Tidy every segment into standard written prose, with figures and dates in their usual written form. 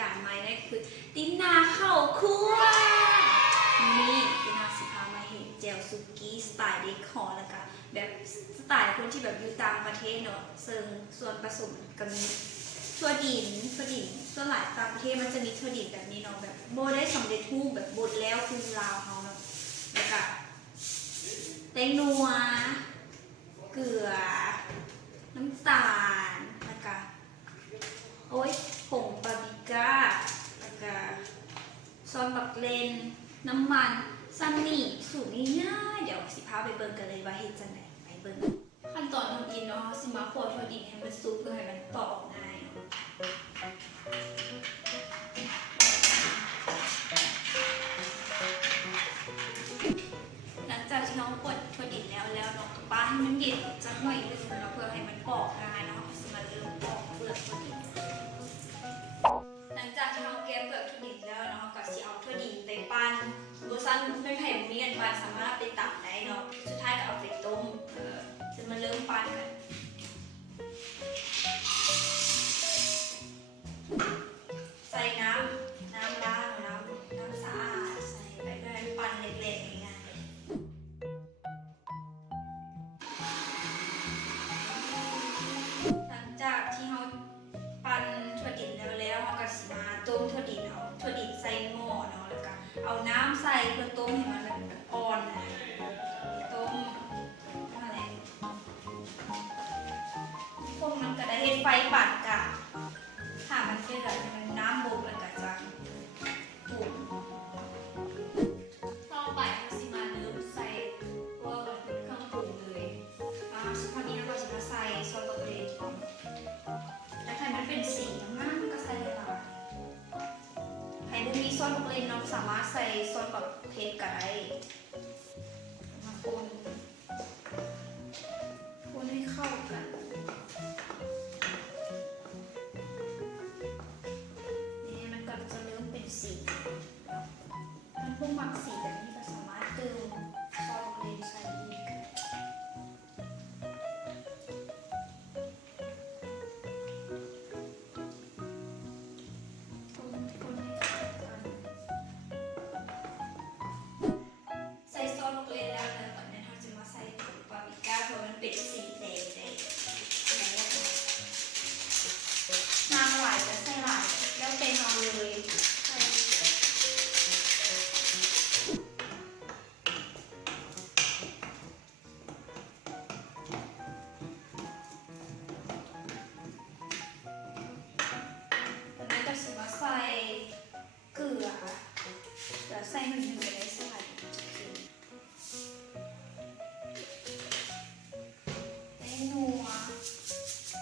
การใหม่นั่นคือตินาเข้าครัวนี่ตินาสิพามาเห็นเจลซุกี้สไตล์เด็กฮอลแล้วก็แบบสไตล์คนที่แบบอยู่ต่างประเทศเนาะซึ่งส่วนผสมก็มีถั่วดินส่วนหลายต่างประเทศมันจะมีถั่วดินแบบนี้เนาะแบบโบได้สำเร็จรูปแบบบดแล้วคือลาวเขาเนาะแล้วก็แตงนัวเกลือน้ำตาลแล้วก็โอ้ยผงปาปริก้าแล้วก็ซอสบักเลนน้ำมันซันนี่สูตรง่ายๆเดี๋ยวสิพาไปเบิ่งกันเลยว่าเฮ็ดจังไดไปเบิ่งขั้นตอนทำกินเนาะสิมาคั่วถั่วดินให้มันสุกเพื่อให้มันปอกง่ายหลังจากที่เราคั่วถั่วดินแล้วเนาะปาให้มันเย็นจักหน่อยนึงเนาะเพื่อให้มันปอกง่ายเนาะสิมาเริ่มปอกเปลือกถั่วดินหลังจากที่เราแกะเปลือกถั่วดินแล้วเนาะก็สิเอาถั่วดินไปปั้นบ่ซั่นไม่แผ่นมีกันปั้นสามารถไปตำได้เนาะสุดท้ายก็เอาไปต้มจะมาเริ่มปั้นกันใส่น้ำล้างน้ำสะอาดใส่ไปเพื่อให้ปั้นเล็กๆง่ายๆหลังจากที่เราปั้นถั่วดินแล้วเราก็สิมาต้มถั่วดินเอาถั่วดินใส่หม้อเนาะแล้วก็เอาน้ำใส่เพื่อต้มให้มันแบบอ่อนนะต้มอะไรพวกมันก็ได้เฮ็ดไฟปานกลางถ้ามันเดือดมันน้ำบกแล้วก็จะปรุงต่อไปเราสิมาเริ่มใส่ตัวเครื่องปรุงเลยสุดท้ายนี้เราก็จะมาใส่ซอสมะเขือเทศแล้วให้มันเป็นสีน้ำก็ใส่เลยค่ะใครบุมีซอสมะเขือเทศเราสามารถใส่ซอสแบบเผ็ดก็ได้มาคนให้เข้ากันนี่มันก็จะเริ่มเป็นสีมันพวกหมักสีแบบนี้ก็สามารถเติมซอสมะเขือเทศใส่อีกใส่ซอสมะเขือเทศแล้วตอนนี้เราจะมาใส่ผงปาปริก้าเพราะมันเป็นสีแดงน้ำหลายจะใส่หลายแล้วเต็มเอาเลยตอนนี้ก็จะมาใส่เกลือจะใส่หนึ่งจะได้ใส่ได้นัว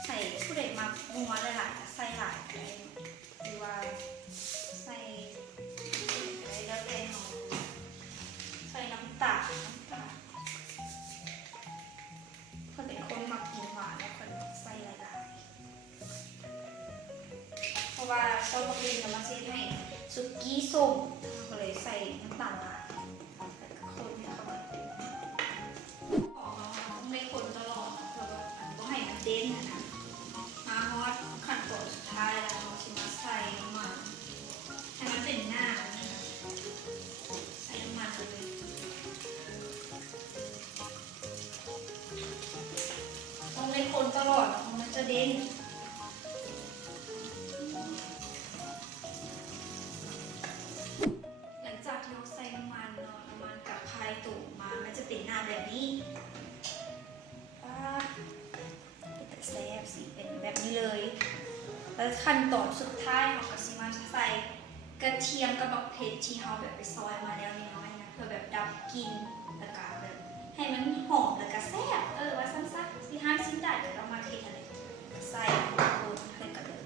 ใส่ผู้เด็กมานัวหลายๆใส่หลายได้หรือว่าใส่อะไรแล้วแต่เนาะใส่น้ำตาลคนเป็นคนมักกินหวานแล้วคนใส่หลายๆเพราะว่าซอสมะเขือเทศมันเซตให้สุกี้ส้มก็เลยใส่น้ำตาลหลายคนให้เข้ากันของเราต้องไม่คนตลอดเพราะว่าต้องให้มันเด่นนะมาฮอตขั้นตอนสุดท้ายแล้วเราจะมาใส่น้ำมันให้มันเป็นหน้าใส่น้ำมันเลยต้องไม่คนตลอดเพราะมันจะเด่นหลังจากที่เราใส่น้ำมันเนาะน้ำมันกับพายตุ่มมามันจะเป็นหน้าแบบนี้แต่แซ่บสิเป็นแบบนี้เลยแล้วขั้นตอนสุดท้ายเราก็สิมาใส่กระเทียมกับบักเผ็ดที่เราแบบไปซอยมาแล้วน้อยๆนะเพื่อแบบดับกลิ่นแล้วก็แบบให้มันหอมแล้วก็แซ่บว่าสั้นๆสิห้ามชิ้นได้เดี๋ยวเรามาเทอะไรใส่คนให้กันเลย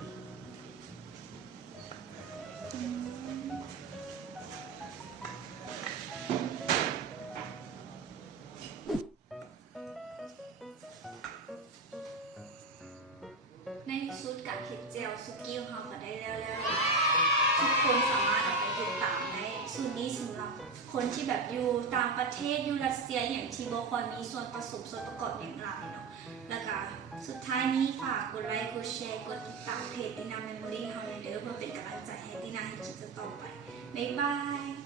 ในที่สุดการเฮ็ดเจลซุกี้ของเราก็ได้แล้วทุกคนสามารถเอาไปเฮ็ดตามได้สูตรนี้สำหรับค คนที่แบบอยู่ต่างประเทศอยู่รัสเซียอย่างที่บ่ค่อยมีส่วนผสมส่วนประกอบอย่างหลายเนาะแล้วก็สุดท้ายนี้ฝากกดไลค์กดแชร์กดติดตามเพจตินาเมมโมรี่เฮาเลยเด้อเพื่อเป็นกำลังใจให้ตินาให้คลิปต่อไปบ๊ายบาย